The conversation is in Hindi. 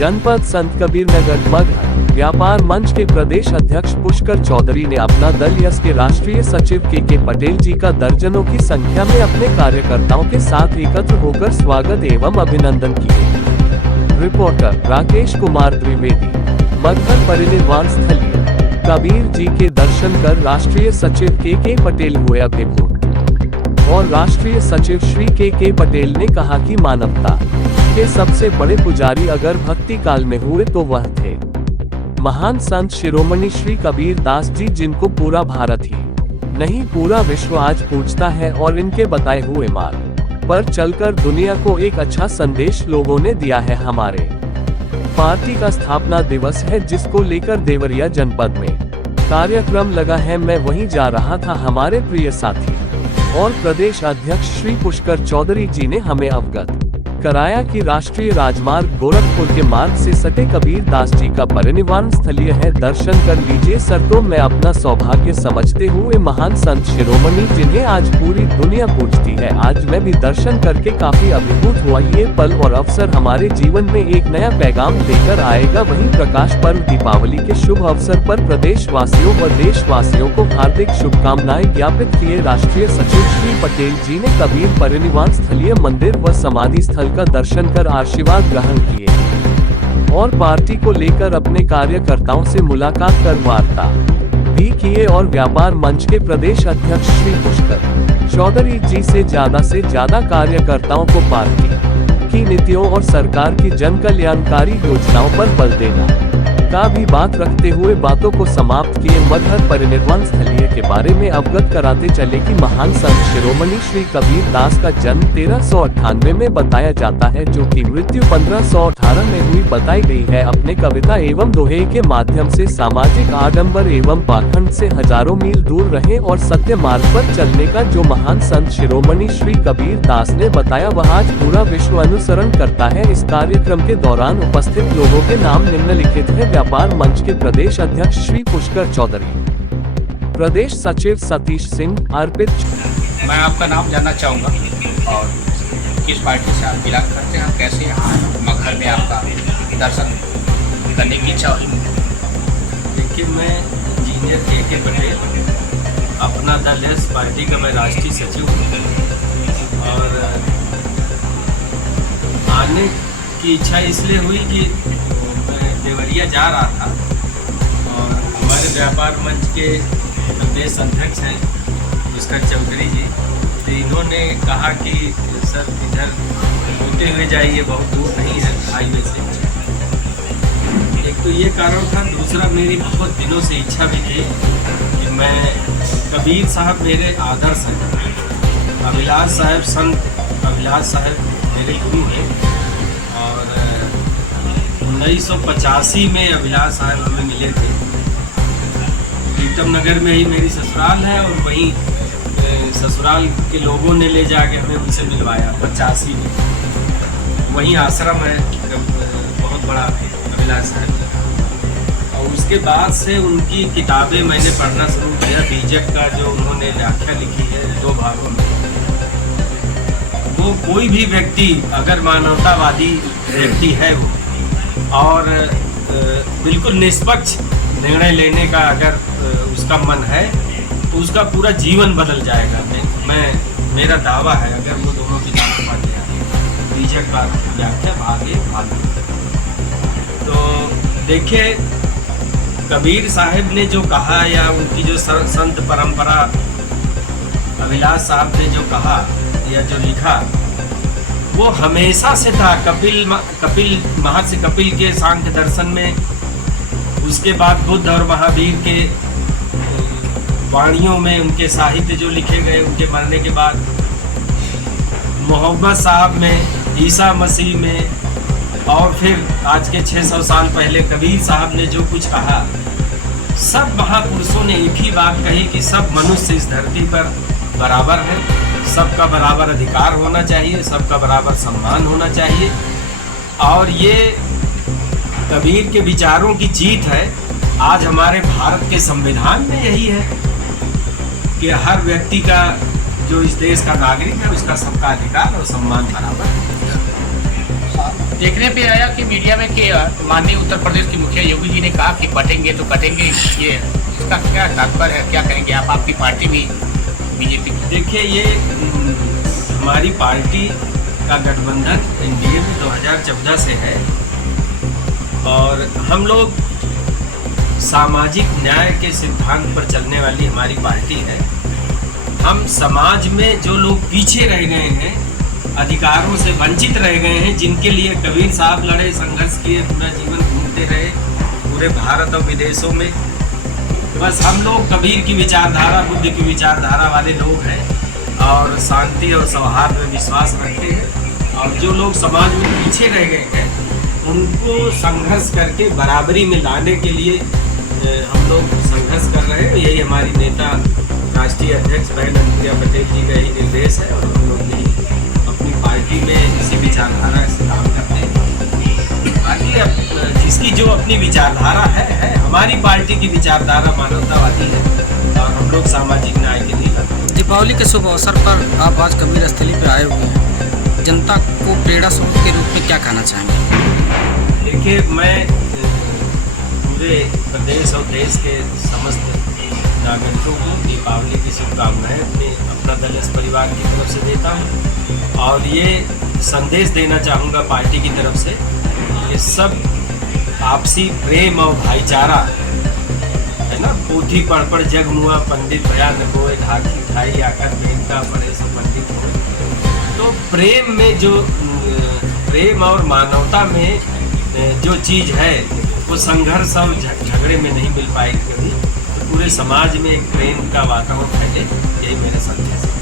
जनपद संत कबीर नगर मगहर व्यापार मंच के प्रदेश अध्यक्ष पुष्कर चौधरी ने अपना दल यस के राष्ट्रीय सचिव के पटेल जी का दर्जनों की संख्या में अपने कार्यकर्ताओं के साथ एकत्र होकर स्वागत एवं अभिनंदन किए। रिपोर्टर राकेश कुमार द्विवेदी, मगहर परिनिर्वाण स्थलीय। कबीर जी के दर्शन कर राष्ट्रीय सचिव के पटेल हुए अभिभूत और राष्ट्रीय सचिव श्री के पटेल ने कहा कि मानवता के सबसे बड़े पुजारी अगर भक्ति काल में हुए तो वह थे महान संत शिरोमणि श्री कबीर दास जी, जिनको पूरा भारत ही नहीं पूरा विश्व आज पूजता है और इनके बताए हुए मार्ग पर चलकर दुनिया को एक अच्छा संदेश लोगों ने दिया है। हमारे पार्टी का स्थापना दिवस है जिसको लेकर देवरिया जनपद में कार्यक्रम लगा है। मैं वहीं जा रहा था। हमारे प्रिय साथी और प्रदेश अध्यक्ष श्री पुष्कर चौधरी जी ने हमें अवगत कराया कि राष्ट्रीय राजमार्ग गोरखपुर के मार्ग से सटे कबीर दास जी का परिनिर्वाण स्थलीय है, दर्शन कर लीजिए सर। तो मैं अपना सौभाग्य समझते हुए महान संत शिरोमणि जिन्हें आज पूरी दुनिया पूजती है, आज मैं भी दर्शन करके काफी अभिभूत हुआ। ये पल और अवसर हमारे जीवन में एक नया पैगाम लेकर आएगा। वहीं प्रकाश पर्व दीपावली के शुभ अवसर पर प्रदेश वासियों व देशवासियों को हार्दिक शुभकामनाएं ज्ञापित किए। राष्ट्रीय सचिव श्री पटेल जी ने कबीर परिनिर्वाण स्थलीय मंदिर व समाधि स्थल का दर्शन कर आशीर्वाद ग्रहण किए और पार्टी को लेकर अपने कार्यकर्ताओं से मुलाकात कर वार्ता भी किए और व्यापार मंच के प्रदेश अध्यक्ष श्री पुष्कर चौधरी जी से ज्यादा कार्यकर्ताओं को पार्टी की नीतियों और सरकार की जन कल्याणकारी योजनाओं पर बल देना का भी बात रखते हुए बातों को समाप्त किए। मगहर परिनिर्वाण स्थलीय के बारे में अवगत कराते चले कि महान संत शिरोमणि श्री कबीर दास का जन्म 1398 में बताया जाता है, जो कि मृत्यु 1518 में हुई बताई गई है। अपने कविता एवं दोहे के माध्यम से सामाजिक आडंबर एवं पाखंड से हजारों मील दूर रहे और सत्य मार्ग पर चलने का जो महान संत शिरोमणि श्री कबीर दास ने बताया वह आज पूरा विश्व अनुसरण करता है। इस कार्यक्रम के दौरान उपस्थित लोगों के नाम निम्नलिखित है। व्यापार मंच के प्रदेश अध्यक्ष श्री पुष्कर चौधरी, प्रदेश सचिव सतीश सिंह, अर्पित। मैं आपका नाम जानना चाहूँगा और किस पार्टी से आप बिलोंग करते हैं, कैसे यहाँ मगहर में आपका दर्शन करने की इच्छा हुई? देखिए, मैं इंजीनियर के पटेल, अपना दल है पार्टी का, मैं राष्ट्रीय सचिव हूँ और आने की इच्छा इसलिए हुई कि देवरिया जा रहा था और हमारे व्यापार मंच के प्रदेश अध्यक्ष हैं पुष्कर चौधरी जी, तो इन्होंने कहा कि सर इधर होते हुए जाइए, बहुत दूर नहीं है हाईवे से। एक तो ये कारण था, दूसरा मेरी बहुत दिनों से इच्छा भी थी कि मैं कबीर साहब मेरे आदर्श हैं, अभिलाष साहब, संत अभिलाष साहब मेरे गुरु हैं और 1985 में अभिलाष साहब हमें मिले थे। प्रीतम नगर में ही मेरी ससुराल है और वहीं ससुराल के लोगों ने ले जाके हमें उनसे मिलवाया 85 में। वहीं आश्रम है बहुत बड़ा अभिलाष साहब, और उसके बाद से उनकी किताबें मैंने पढ़ना शुरू किया। बीजक का जो उन्होंने व्याख्या लिखी है 2 भागों में, वो कोई भी व्यक्ति अगर मानवतावादी व्यक्ति है वो और बिल्कुल निष्पक्ष निर्णय लेने का अगर उसका मन है तो उसका पूरा जीवन बदल जाएगा। मेरा दावा है, अगर वो दोनों किताबें पढ़ लें, बीजक का व्याख्या भाग 1 भाग 2। तो देखिए, कबीर साहब ने जो कहा या उनकी जो संत परंपरा अभिलाष साहब ने जो कहा या जो लिखा वो हमेशा से था। महर्षि कपिल के सांख्य दर्शन में, उसके बाद बुद्ध और महावीर के वाणियों में, उनके साहित्य जो लिखे गए उनके मरने के बाद, मोहम्मद साहब में, ईसा मसीह में, और फिर आज के 600 साल पहले कबीर साहब ने जो कुछ कहा, सब महापुरुषों ने एक ही बात कही कि सब मनुष्य इस धरती पर बराबर है, सबका बराबर अधिकार होना चाहिए, सबका बराबर सम्मान होना चाहिए। और ये कबीर के विचारों की जीत है। आज हमारे भारत के संविधान में यही है कि हर व्यक्ति का, जो इस देश का नागरिक है, उसका सबका अधिकार और सम्मान बराबर है। देखने पे आया कि मीडिया में कि माननीय उत्तर प्रदेश की मुखिया योगी जी ने कहा कि बटेंगे तो कटेंगे, ये इसका क्या तात्पर्य है, क्या कहेंगे आप? आपकी पार्टी भी बीजेपी की। देखिए, ये हमारी पार्टी का गठबंधन एनडीए में 2014 से है और हम लोग सामाजिक न्याय के सिद्धांत पर चलने वाली हमारी पार्टी है। हम समाज में जो लोग पीछे रह गए हैं, अधिकारों से वंचित रह गए हैं, जिनके लिए कबीर साहब लड़े, संघर्ष किए, पूरा जीवन घूमते रहे पूरे भारत और विदेशों में, बस हम लोग कबीर की विचारधारा, बुद्ध की विचारधारा वाले लोग हैं और शांति और सौहार्द में विश्वास रखते हैं। और जो लोग समाज में पीछे रह गए हैं उनको संघर्ष करके बराबरी में लाने के लिए हम लोग संघर्ष कर रहे हैं। यही हमारी नेता राष्ट्रीय अध्यक्ष बहन अनुप्रिया पटेल जी का ही निर्देश है और हम लोग भी अपनी पार्टी में इसी विचारधारा से काम करते हैं। बाकी जिसकी जो अपनी विचारधारा है, हमारी पार्टी की विचारधारा मानवतावादी है और हम लोग सामाजिक न्याय के लिए करते हैं। दीपावली के शुभ अवसर पर आप आज कबीर स्थली पर आए हुए हैं, जनता को प्रेरणा स्रोत के रूप में क्या कहना चाहेंगे? देखिए, मैं पूरे प्रदेश और देश के समस्त नागरिकों को दीपावली की शुभकामनाएं अपना दलित परिवार की तरफ से देता हूं और ये संदेश देना चाहूँगा पार्टी की तरफ से कि सब आपसी प्रेम और भाईचारा है ना। पोथी पढ़ जग मुआ पंडित भया न कोय, ढाकी ढाई आकर बेनका पढ़े सब पंडित हो। तो प्रेम में जो प्रेम और मानवता में जो चीज़ है वो संघर्ष और झगड़े में नहीं मिल पाएगी कभी। तो पूरे समाज में एक प्रेम का वातावरण फैले, यही मेरा संदेश है।